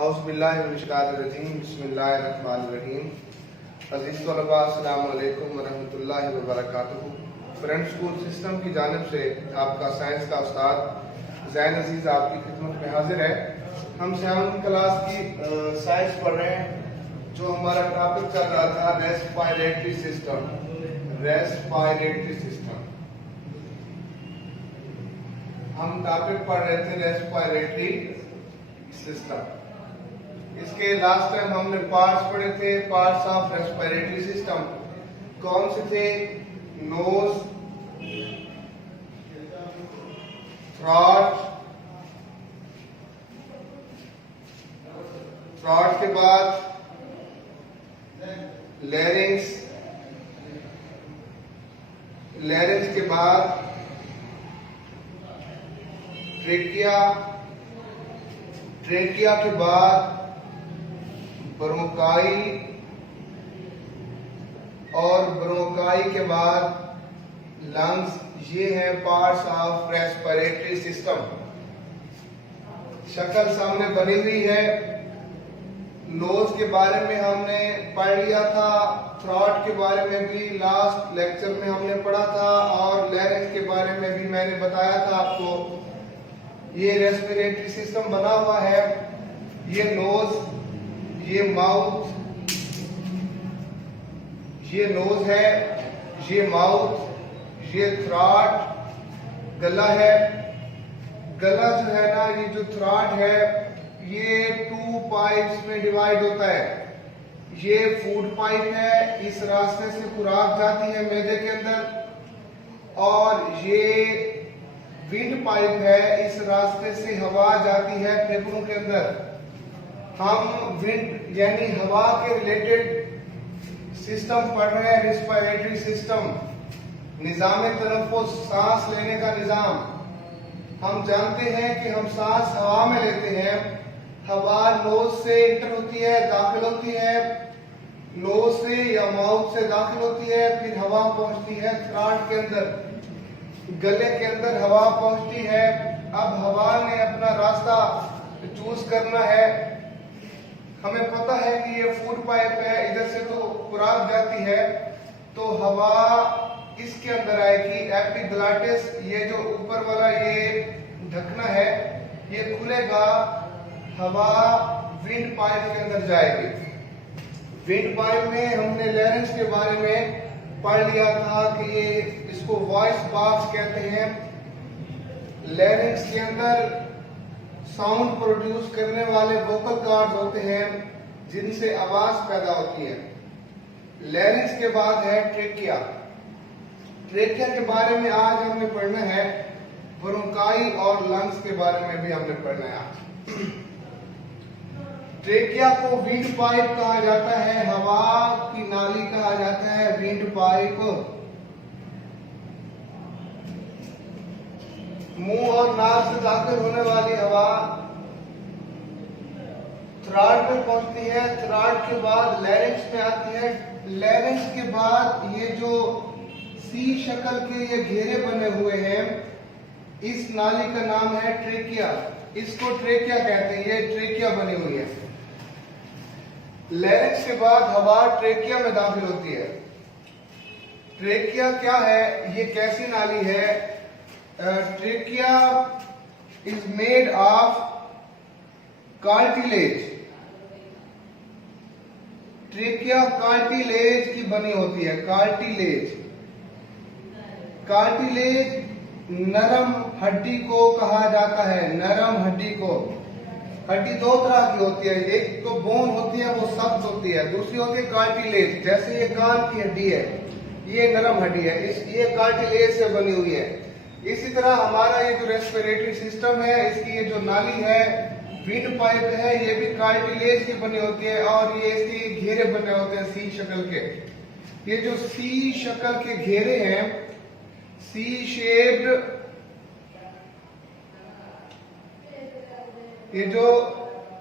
औज़ुबिल्लाहिमिनश्शैतानिर्रजीम बिस्मिल्लाहिर्रहमानिर्रहीम। अज़ीज़ तलबा अस्सलामु अलैकुम वरहमतुल्लाहि वबरकातुहू। फ्रेंड स्कूल सिस्टम की जानिब से आपका साइंस का उस्ताद ज़ैन अजीज़ आपकी खिदमत में हाजिर है। हम 7th क्लास की साइंस पढ़ रहे हैं। जो हमारा टॉपिक चल रहा था रेस्पिरेटरी सिस्टम। हम टॉपिक पढ़ रहे थे रेस्पिरेटरी सिस्टम। इसके लास्ट टाइम हमने पार्ट्स पढ़े थे, पार्ट्स ऑफ रेस्पिरेटरी सिस्टम। कौन से थे? नोज, थ्रॉट के बाद लैरिंक्स के बाद ट्रेकिया के बाद ब्रोंकाई और ब्रोंकाई के बाद लंग्स। ये हैं पार्ट्स ऑफ रेस्पिरेटरी सिस्टम। शक्ल सामने बनी हुई है। नोज के बारे में हमने पढ़ लिया था, थ्रॉट के बारे में भी लास्ट लेक्चर में हमने पढ़ा था, और लैरिंक्स के बारे में भी मैंने बताया था आपको। ये रेस्पिरेटरी सिस्टम बना हुआ है। ये नोज, ये माउथ, ये नोज है, ये माउथ, ये थ्रॉट, गला है। गला जो है ना, ये जो थ्रॉट है, ये 2 पाइप्स में डिवाइड होता है। ये फूड पाइप है, इस रास्ते से खुराक जाती है मैदे के अंदर, और ये विंड पाइप है, इस रास्ते से हवा जाती है फेफड़ों के अंदर। हम विंड यानी हवा के रिलेटेड सिस्टम पढ़ रहे हैं, रेस्पिरेटरी सिस्टम। निजाम तनफ्फुस, सांस लेने का निजाम। हम जानते हैं कि हम सांस हवा में लेते हैं। हवा नोज से इंटर होती है, दाखिल होती है, नोज से या माउथ से दाखिल होती है, फिर हवा पहुंचती है थ्रॉट के अंदर, गले के अंदर हवा पहुंचती है। अब हवा ने अपना रास्ता चूज करना है। हमें पता है कि ये फूड पाइप है, इधर से तो खुराक जाती है, तो हवा इसके अंदर आएगी। एपिग्लॉटिस, ये जो ऊपर वाला ये ढकना है, ये खुलेगा, हवा विंड पाइप के अंदर जाएगी। विंड पाइप में हमने लैरिंक्स के बारे में पढ़ लिया था कि ये इसको वॉइस बॉक्स कहते हैं। लैरिंक्स के अंदर साउंड प्रोड्यूस करने वाले वोकल कॉर्ड्स होते हैं, जिनसे आवाज पैदा होती है। लैरिंक्स के बाद है ट्रेकिया। ट्रेकिया के बारे में आज हमने पढ़ना है। ब्रोंकाई और लंग्स के बारे में भी हमने पढ़ना है आज। ट्रेकिया को विंड पाइप कहा जाता है, हवा की नाली कहा जाता है विंड पाइप। मुंह और नाक से दाखिल होने वाली हवा थ्रॉट में पहुंचती है, थ्रॉट के बाद लैरिंक्स में आती है। लैरिंक्स के बाद ये जो सी शक्ल के ये घेरे बने हुए हैं, इस नाली का नाम है ट्रेकिया। इसको ट्रेकिया कहते हैं, ये ट्रेकिया बनी हुई है। लैरिंक्स के बाद हवा ट्रेकिया में दाखिल होती है। ट्रेकिया क्या है, ये कैसी नाली है? Trachea is made of cartilage. Trachea cartilage की बनी होती है। कार्टिलेज नरम हड्डी को कहा जाता है। नरम हड्डी को, हड्डी 2 तरह की होती है। एक तो बोन होती है, वो सख्त होती है, दूसरी होती है कार्टिलेज। जैसे ये कान की हड्डी है, ये नरम हड्डी है, ये कार्टिलेज से बनी हुई है। इसी तरह हमारा ये जो रेस्पिरेटरी सिस्टम है, इसकी ये जो नाली है, विंड पाइप है, ये भी कार्टिलेज की बनी होती है, और ये इसके घेरे बने होते हैं सी शक्ल के। ये जो सी शक्ल के घेरे हैं, सी शेप्ड, ये जो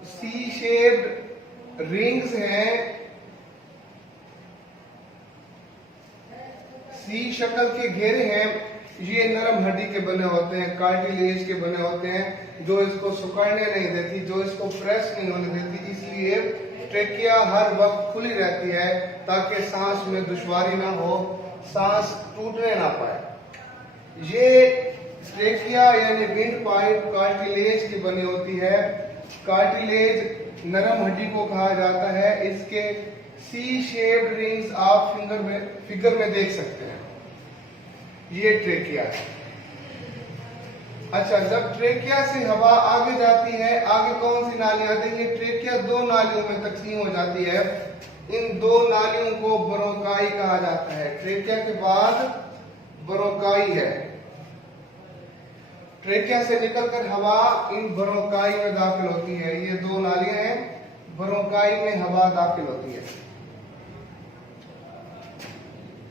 सी शेप्ड रिंग्स हैं, सी शक्ल के घेरे हैं, ये नरम हड्डी के बने होते हैं, कार्टिलेज के बने होते हैं, जो इसको सिकुड़ने नहीं देती, जो इसको प्रेस नहीं होने देती। इसलिए ट्रेकिया हर वक्त खुली रहती है ताकि सांस में दुश्वारी ना हो, सांस टूटने ना पाए। ये ट्रेकिया यानी विंड पाइप कार्टिलेज की बनी होती है। कार्टिलेज नरम हड्डी को कहा जाता है। इसके सी शेप्ड रिंग्स आप फिगर में देख सकते हैं। ये ट्रेकिया है। अच्छा, जब ट्रेकिया से हवा आगे जाती है, आगे कौन सी नालियां आती है? ट्रेकिया दो नालियों में तकसीम हो जाती है। इन दो नालियों को ब्रोंकाई कहा जाता है। ट्रेकिया के बाद ब्रोंकाई है। ट्रेकिया से निकलकर हवा इन ब्रोंकाई में दाखिल होती है। ये दो नालियां हैं, ब्रोंकाई में हवा दाखिल होती है।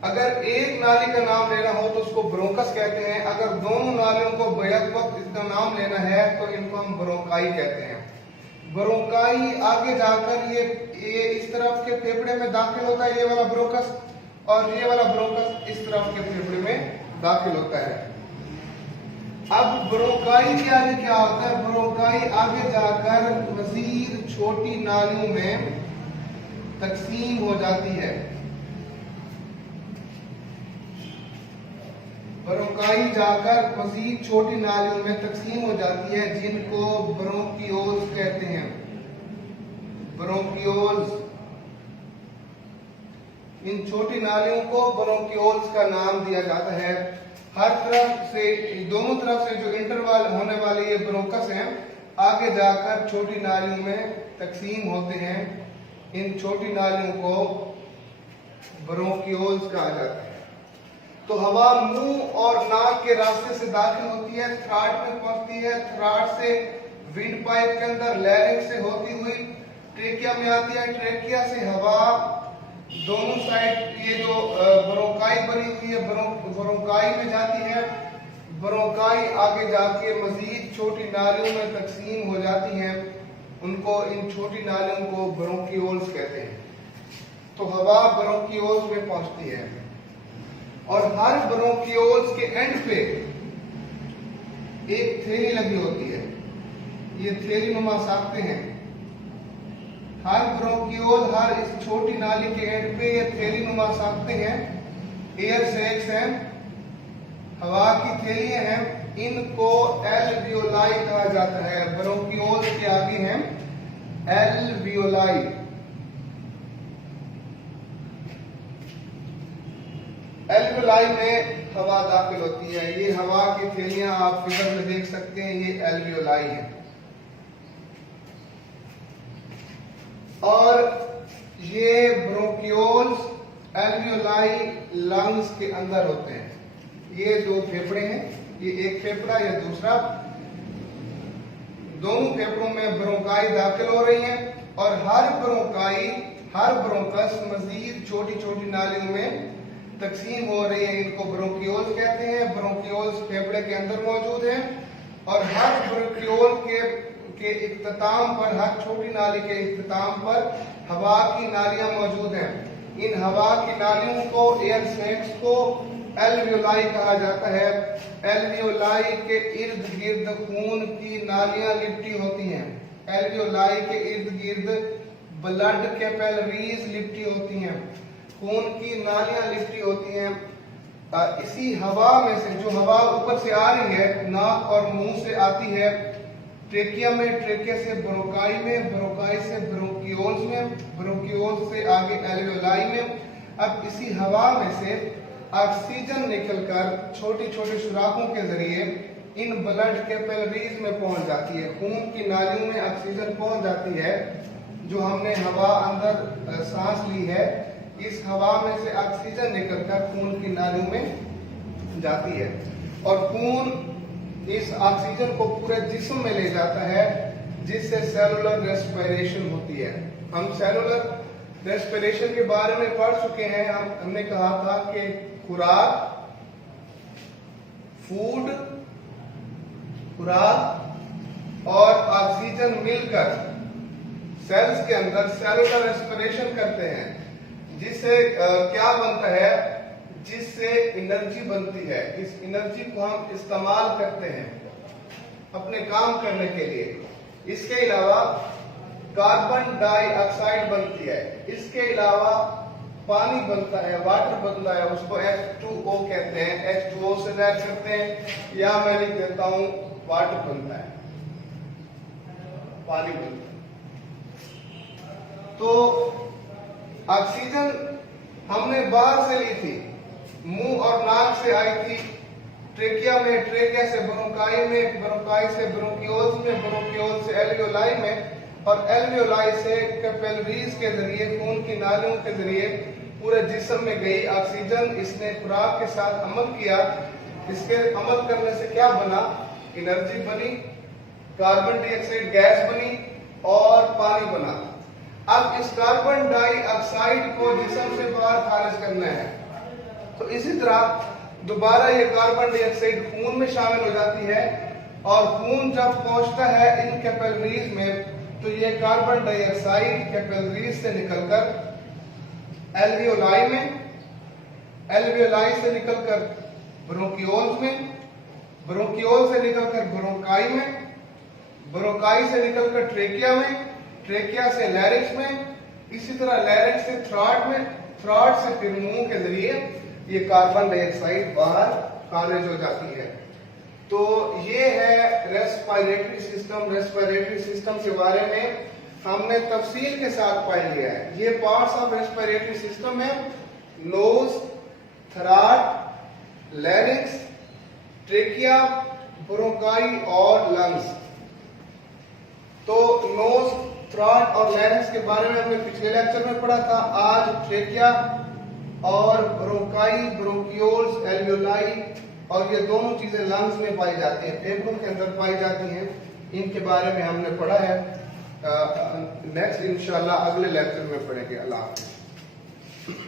अगर एक नाली का नाम लेना हो तो उसको ब्रोंकस कहते हैं। अगर दोनों नालियों को बैक वक्त इसका नाम लेना है तो इनको हम ब्रोंकाई कहते हैं। ब्रोंकाई आगे जाकर ये इस तरफ के फेफड़े में दाखिल होता है, ये वाला ब्रोंकस, और ये वाला ब्रोंकस इस तरफ के फेफड़े में दाखिल होता है। अब ब्रोंकाई के आगे क्या होता है? ब्रोंकाई आगे जाकर मजीद छोटी नालियों में तकसीम हो जाती है। ब्रोंकाई जाकर मजीद छोटी नालियों में तकसीम हो जाती है, जिनको ब्रोंकियोल्स कहते हैं। ब्रोंकियोल्स, इन छोटी नालियों को ब्रोंकियोल्स का नाम दिया जाता है। हर तरफ से, दोनों तरफ से जो इंटरवल होने वाले ये ब्रोंकस हैं, आगे जाकर छोटी नालियों में तकसीम होते हैं। इन छोटी नालियों को ब्रोंकियोल्स कहा जाता है। तो हवा मुंह और नाक के रास्ते से दाखिल होती है, थ्राट में पहुंचती है, थ्राट से विंड पाइप के अंदर लैरिंक्स से होती हुई ट्रेकिया में आती है। ट्रेकिया से हवा दोनों साइड, ये जो ब्रोंकाई बनी हुई है, ब्रोंकाई में जाती है। ब्रोंकाई आगे जाके मजीद छोटी नालियों में तकसीम हो जाती हैं। उनको, इन छोटी नालियों को ब्रोंकियोल्स कहते हैं। तो हवा ब्रोंकियोल्स में पहुंचती है और हर ब्रोंकियोल्स के एंड पे एक थैली लगी होती है। ये थैली नुमा साख्ते हैं। हर ब्रोंकियोल, हर इस छोटी नाली के एंड पे ये थैली नुमा साख्ते हैं, एयर सैक्स हैं, हवा की थैलियां हैं। इनको एल्वियोलाई कहा जाता है। ब्रोंकियोल के आगे हैं एल्वियोलाई। एल्वियोलाई में हवा दाखिल होती है। ये हवा की थैलियां आप फिगर में देख सकते हैं, ये एल्वियोलाई है। और ये ब्रोंकियोल्स एल्वियोलाई लंग्स के अंदर होते हैं। ये दो फेफड़े हैं, ये एक फेफड़ा, ये दूसरा। दोनों फेफड़ों में ब्रोंकाई दाखिल हो रही है और हर ब्रोंकाई, हर ब्रोंकस मजीद छोटी छोटी नालियों में तकसीम हो रही है। इनको ब्रोंकियोल्स कहते हैं। ब्रोंकियोल्स फेफड़े के अंदर मौजूद हैं और हर ब्रोंकियोल के इख्तिताम पर, हर छोटी नाली के इख्तिताम पर हवा की नालियां मौजूद हैं। इन हवा की नालियों को, एयर सैक्स को एल्वियोलाई कहा जाता है। एल्वियोलाई के इर्द गिर्द खून की नालियां लिपटी होती हैं। एल्वियोलाई के इर्द गिर्द ब्लड कैपिलरीज लिपटी होती हैं, खून की नालियां लिपटी होती हैं। इसी हवा में से, जो हवा ऊपर से आ रही है, नाक और मुंह से आती है ट्रेकिया में, ट्रेकिया से ब्रोंकाई में, ब्रोंकाई से ब्रोंकियोल्स में, ब्रोंकियोल्स से आगे एल्वियोलाई में। अब इसी हवा में से ऑक्सीजन निकलकर छोटी छोटी सुराखों के जरिए इन ब्लड कैपिलरीज में पहुंच जाती है। खून की नालियों में ऑक्सीजन पहुंच जाती है। जो हमने हवा अंदर सांस ली है, इस हवा में से ऑक्सीजन निकलकर खून की नालियों में जाती है और खून इस ऑक्सीजन को पूरे जिस्म में ले जाता है, जिससे सेलुलर रेस्पिरेशन होती है। हम सेलुलर रेस्पिरेशन के बारे में पढ़ चुके हैं। हमने कहा था कि खुराक, फूड, खुराक और ऑक्सीजन मिलकर सेल्स के अंदर सेलुलर रेस्पिरेशन करते हैं, जिससे क्या बनता है? जिससे एनर्जी बनती है। इस एनर्जी को हम इस्तेमाल करते हैं अपने काम करने के लिए। इसके अलावा कार्बन डाइऑक्साइड बनती है। इसके अलावा पानी बनता है, वाटर बनता है, उसको H2O कहते हैं। H2O से रिएक्ट करते हैं, या मैं लिख देता हूं वाटर बनता है, पानी बनता है। तो ऑक्सीजन हमने बाहर से ली थी, मुंह और नाक से आई थी, ट्रेकिया में, ट्रेकिया से ब्रोंकाई में, ब्रोंकाई से ब्रोंकियोल्स में, ब्रोंकियोल से एल्वियोलाई में, और एल्वियोलाई से कैपिलरीज के जरिए, खून की नालियों के जरिए पूरे जिस्म में गई ऑक्सीजन। इसने खुराक के साथ अमल किया। इसके अमल करने से क्या बना? एनर्जी बनी, कार्बन डाइऑक्साइड गैस बनी और पानी बना। अब इस कार्बन डाइऑक्साइड को जिस्म से बाहर खारिज करना है, तो इसी तरह दोबारा ये कार्बन डाइऑक्साइड खून में शामिल हो जाती है, और खून जब पहुंचता है इन कैपिलरीज में, तो ये कार्बन डाइऑक्साइड कैपिलरीज से निकलकर एल्वियोलाई में, एल्वियोलाई से निकलकर ब्रोंकियोल्स में, ब्रोंकियोल से निकलकर ब्रोंकाई में, ब्रोंकाई से निकलकर ट्रेकिया में, ट्रेकिया से लैरिक्स में, इसी तरह लैरिक्स से थ्रॉट में, थ्रॉट से फिर मुंह के जरिए ये कार्बन डाइऑक्साइड बाहर खारिज हो जाती है। तो ये है रेस्पिरेटरी सिस्टम। रेस्पिरेटरी सिस्टम के बारे में हमने तफसील के साथ पढ़ लिया है। ये पार्ट्स ऑफ रेस्पिरेटरी सिस्टम है: नोज, थ्रॉट, लैरिक्स, ट्रेकिया, ब्रोंकाई और लंग्स। तो नोज, थ्रॉट और लैरिक्स के बारे में हमने पिछले लेक्चर में पढ़ा था। आज ट्रेकिया और ब्रोंकाई, ब्रोंकियोल्स, एल्वियोलाई और ये दोनों चीजें लंग्स में पाई जाती हैं, फेफड़ों के अंदर पाई जाती हैं। इनके बारे में हमने पढ़ा है। नेक्स्ट इंशाल्लाह अगले लेक्चर में पढ़ेंगे। अल्लाह हाफ़िज़।